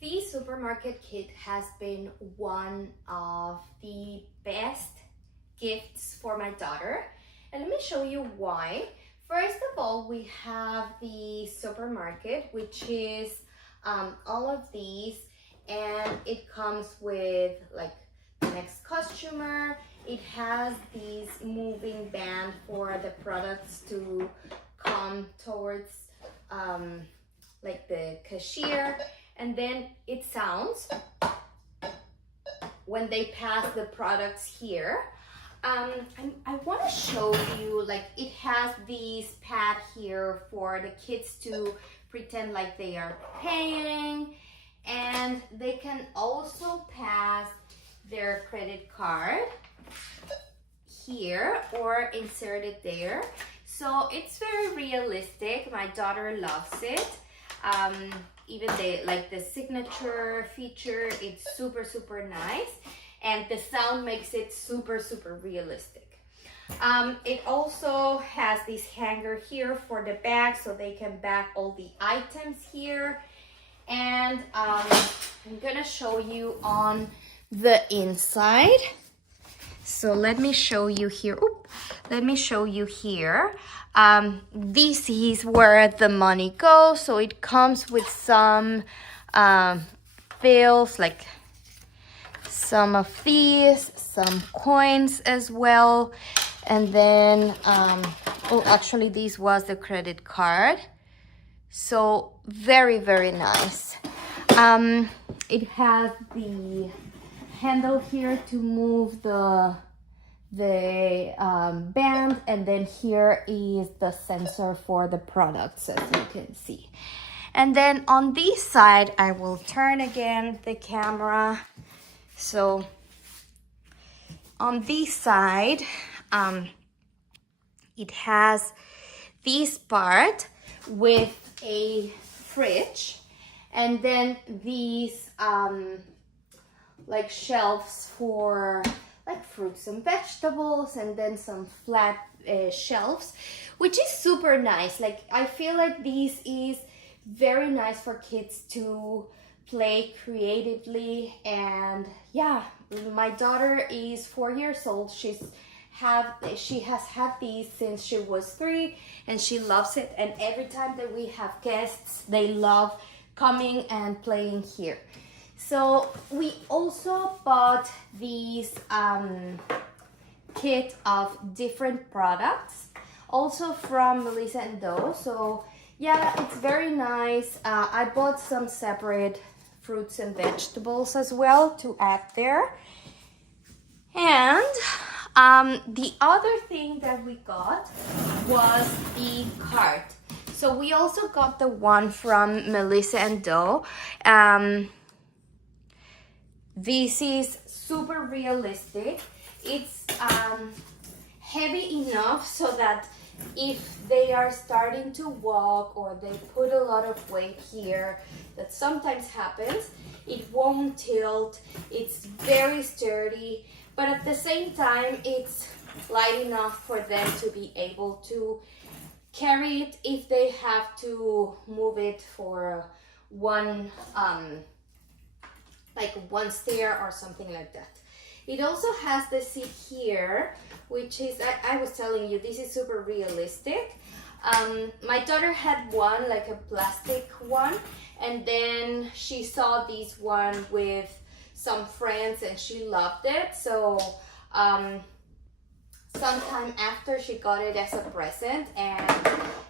The supermarket kit has been one of the best gifts for my daughter, and let me show you why. First of all, we have the supermarket, which is all of these, and it comes with like the next customer. It has these moving band for the products to come towards like the cashier, and then it sounds when they pass the products here. I want to show you, like, it has these pad here for the kids to pretend like they are paying, and they can also pass their credit card here or insert it there. So it's very realistic. My daughter loves it. Even the signature feature, it's super nice, and the sound makes it super realistic. It also has this hanger here for the bag, so they can bag all the items here. And I'm gonna show you on the inside. So let me show you here. Let me show you here. This is where the money goes. So it comes with some bills, like some of these, some coins as well. And then, actually this was the credit card. So very nice. It has the handle here to move the band, and then here is the sensor for the products, as you can see. And then on this side, I will turn again the camera. So on this side, it has this part with a fridge, and then these like shelves for like fruits and vegetables, and then some flat shelves, which is super nice. Like, I feel like this is very nice for kids to play creatively. And yeah, my daughter is 4 years old. She has had these since she was 3, and she loves it. And every time that we have guests, they love coming and playing here. So we also bought these kit of different products, also from Melissa & Doe. So yeah, it's very nice. I bought some separate fruits and vegetables as well to add there. And the other thing that we got was the cart. So we also got the one from Melissa & Doe. This is super realistic. It's heavy enough so that if they are starting to walk, or they put a lot of weight here, that sometimes happens, it won't tilt. It's very sturdy, but at the same time, it's light enough for them to be able to carry it if they have to move it for one stair or something like that. It also has the seat here, which is, I was telling you, this is super realistic. My daughter had one, like a plastic one, and then she saw this one with some friends and she loved it. So sometime after, she got it as a present, and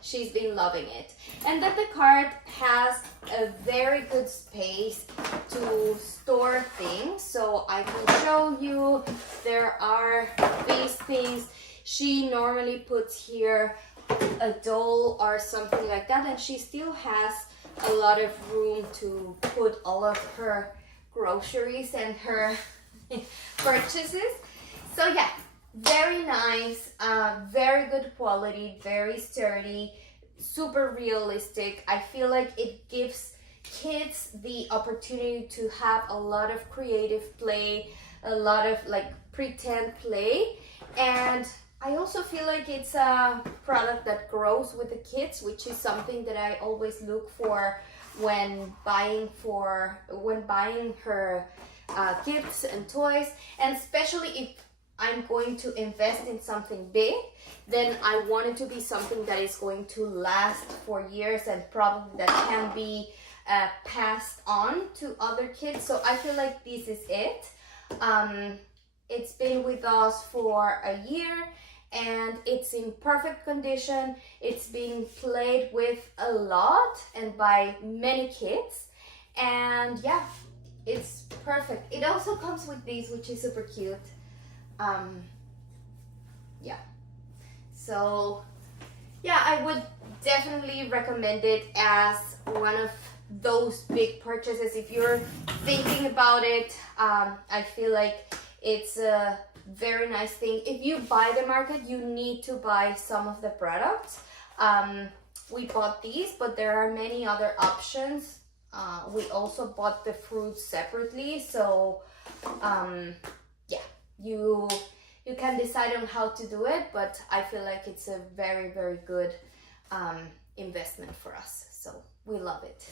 she's been loving it. And then the cart has a very good space to store things. So I can show you, there are these things. She normally puts here a doll or something like that, and she still has a lot of room to put all of her groceries and her purchases. So yeah, very nice, very good quality, very sturdy, super realistic. I feel like it gives kids the opportunity to have a lot of creative play, a lot of like pretend play. And I also feel like it's a product that grows with the kids, which is something that I always look for when buying her gifts and toys, and especially if I'm going to invest in something big, then I want it to be something that is going to last for years and probably that can be passed on to other kids. So I feel like this is it. It's been with us for a year and it's in perfect condition. It's being played with a lot and by many kids, and yeah, it's perfect. It also comes with these, which is super cute. Yeah, so yeah, I would definitely recommend it as one of those big purchases. If you're thinking about it, I feel like it's a very nice thing. If you buy the market, you need to buy some of the products. We bought these, but there are many other options. We also bought the fruits separately, so yeah, you can decide on how to do it, but I feel like it's a very, very good investment for us, so we love it.